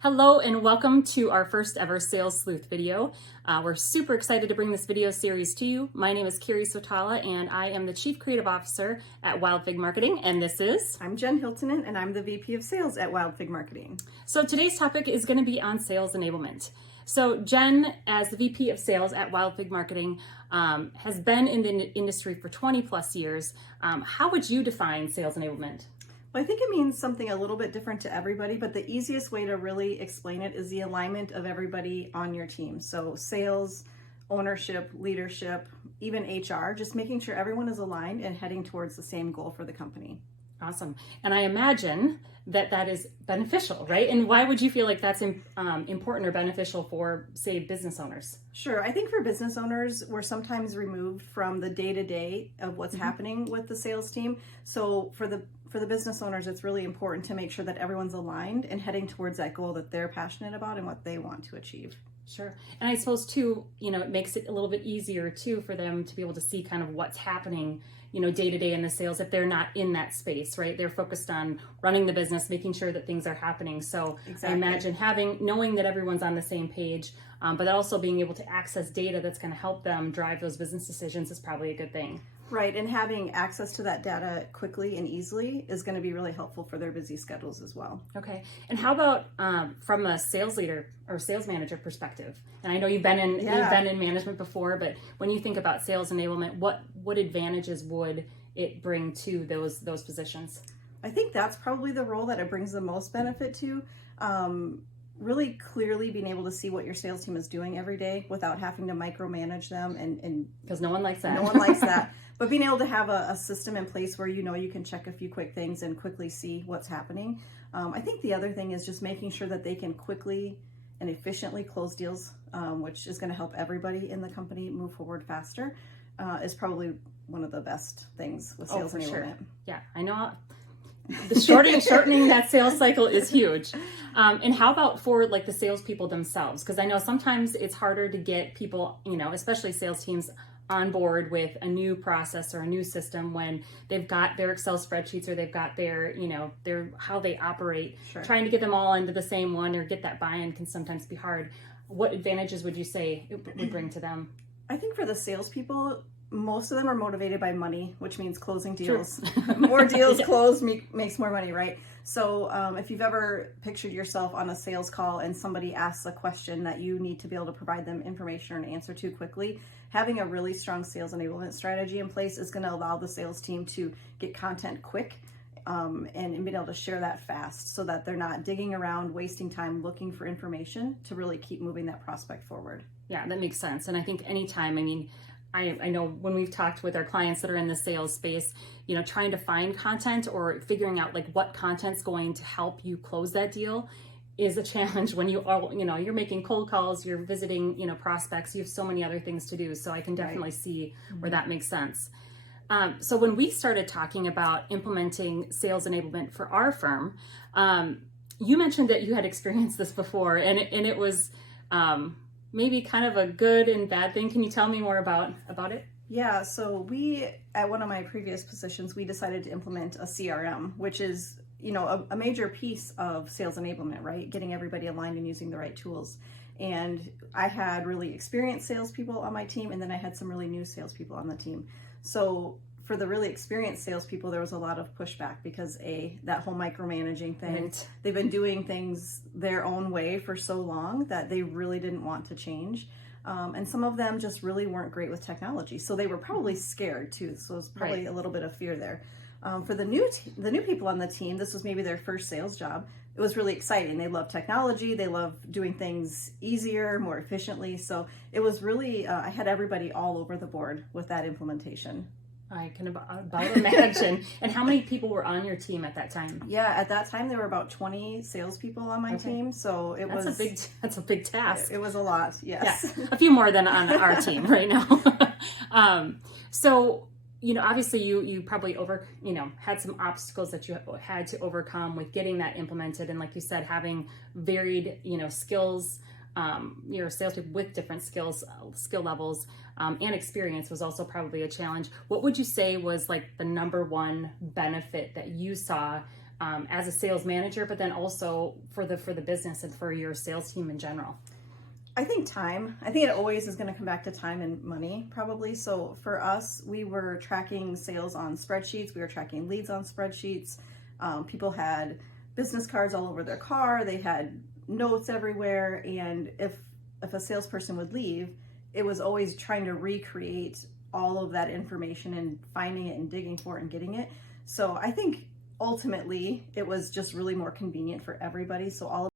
Hello and welcome to our first ever Sales Sleuth video. We're super excited to bring this video series to you. My name is Carrie Sotala and I am the Chief Creative Officer at Wild Fig Marketing, and this is... I'm Jen Hiltonen and I'm the VP of Sales at Wild Fig Marketing. So today's topic is going to be on sales enablement. So Jen, as the VP of Sales at Wild Fig Marketing, has been in the industry for 20 plus years. How would you define sales enablement? Well, I think it means something a little bit different to everybody, but the easiest way to really explain it is the alignment of everybody on your team. So sales, ownership, leadership, even HR, just making sure everyone is aligned and heading towards the same goal for the company. Awesome. And I imagine that that is beneficial, right? And why would you feel like that's important or beneficial for, say, business owners? Sure. I think for business owners, we're sometimes removed from the day-to-day of what's happening with the sales team. So for the business owners, it's really important to make sure that everyone's aligned and heading towards that goal that they're passionate about and what they want to achieve. Sure. And I suppose too, it makes it a little bit easier too for them to be able to see kind of what's happening, day to day in the sales if they're not in that space, right? They're focused on running the business, making sure that things are happening. So exactly. I imagine knowing that everyone's on the same page, but also being able to access data that's going to help them drive those business decisions is probably a good thing. Right, and having access to that data quickly and easily is going to be really helpful for their busy schedules as well. Okay, and how about from a sales leader or sales manager perspective? And I know you've been in management before, but when you think about sales enablement, what advantages would it bring to those positions? I think that's probably the role that it brings the most benefit to. Really clearly being able to see what your sales team is doing every day without having to micromanage them and because no one likes that. No one likes that. But being able to have a system in place where you can check a few quick things and quickly see what's happening. I think the other thing is just making sure that they can quickly and efficiently close deals, which is going to help everybody in the company move forward faster, is probably one of the best things with sales enablement. Sure. Yeah, I know. The shortening that sales cycle is huge. And how about for like the salespeople themselves? Because I know sometimes it's harder to get people, especially sales teams, on board with a new process or a new system when they've got their Excel spreadsheets or they've got their how they operate. Sure. Trying to get them all into the same one or get that buy-in can sometimes be hard. What advantages would you say it would bring to them? I think for the salespeople, most of them are motivated by money, which means closing deals. More deals closed makes more money, right? So if you've ever pictured yourself on a sales call and somebody asks a question that you need to be able to provide them information or an answer to quickly, having a really strong sales enablement strategy in place is going to allow the sales team to get content quick and being able to share that fast so that they're not digging around, wasting time looking for information to really keep moving that prospect forward. Yeah, that makes sense. And I think anytime, I know when we've talked with our clients that are in the sales space, trying to find content or figuring out like what content's going to help you close that deal is a challenge when you are, you're making cold calls, you're visiting, prospects, you have so many other things to do. So I can definitely see where that makes sense. So when we started talking about implementing sales enablement for our firm, you mentioned that you had experienced this before and it was, maybe kind of a good and bad thing. Can you tell me more about it? Yeah, so at one of my previous positions, we decided to implement a CRM, which is, a major piece of sales enablement, right? Getting everybody aligned and using the right tools. And I had really experienced salespeople on my team, and then I had some really new salespeople on the team. So for the really experienced salespeople, there was a lot of pushback because that whole micromanaging thing, right. They've been doing things their own way for so long that they really didn't want to change. And some of them just really weren't great with technology. So they were probably scared too. So it was probably a little bit of fear there. For the new people on the team, this was maybe their first sales job. It was really exciting. They love technology. They love doing things easier, more efficiently. So it was really, I had everybody all over the board with that implementation. I can about imagine. And how many people were on your team at that time? Yeah, at that time there were about 20 salespeople on my team, so that's a big task. It was a lot, yes. Yeah, a few more than on our team right now. So obviously you probably had some obstacles that you had to overcome with getting that implemented, and like you said, having varied skills. Your salespeople with different skill levels and experience was also probably a challenge. What would you say was like the number one benefit that you saw as a sales manager, but then also for the business and for your sales team in general? I think time. I think it always is going to come back to time and money, probably. So for us, we were tracking sales on spreadsheets. We were tracking leads on spreadsheets. People had business cards all over their car. They had notes everywhere. And if a salesperson would leave, it was always trying to recreate all of that information and finding it and digging for it and getting it. So I think ultimately it was just really more convenient for everybody. So all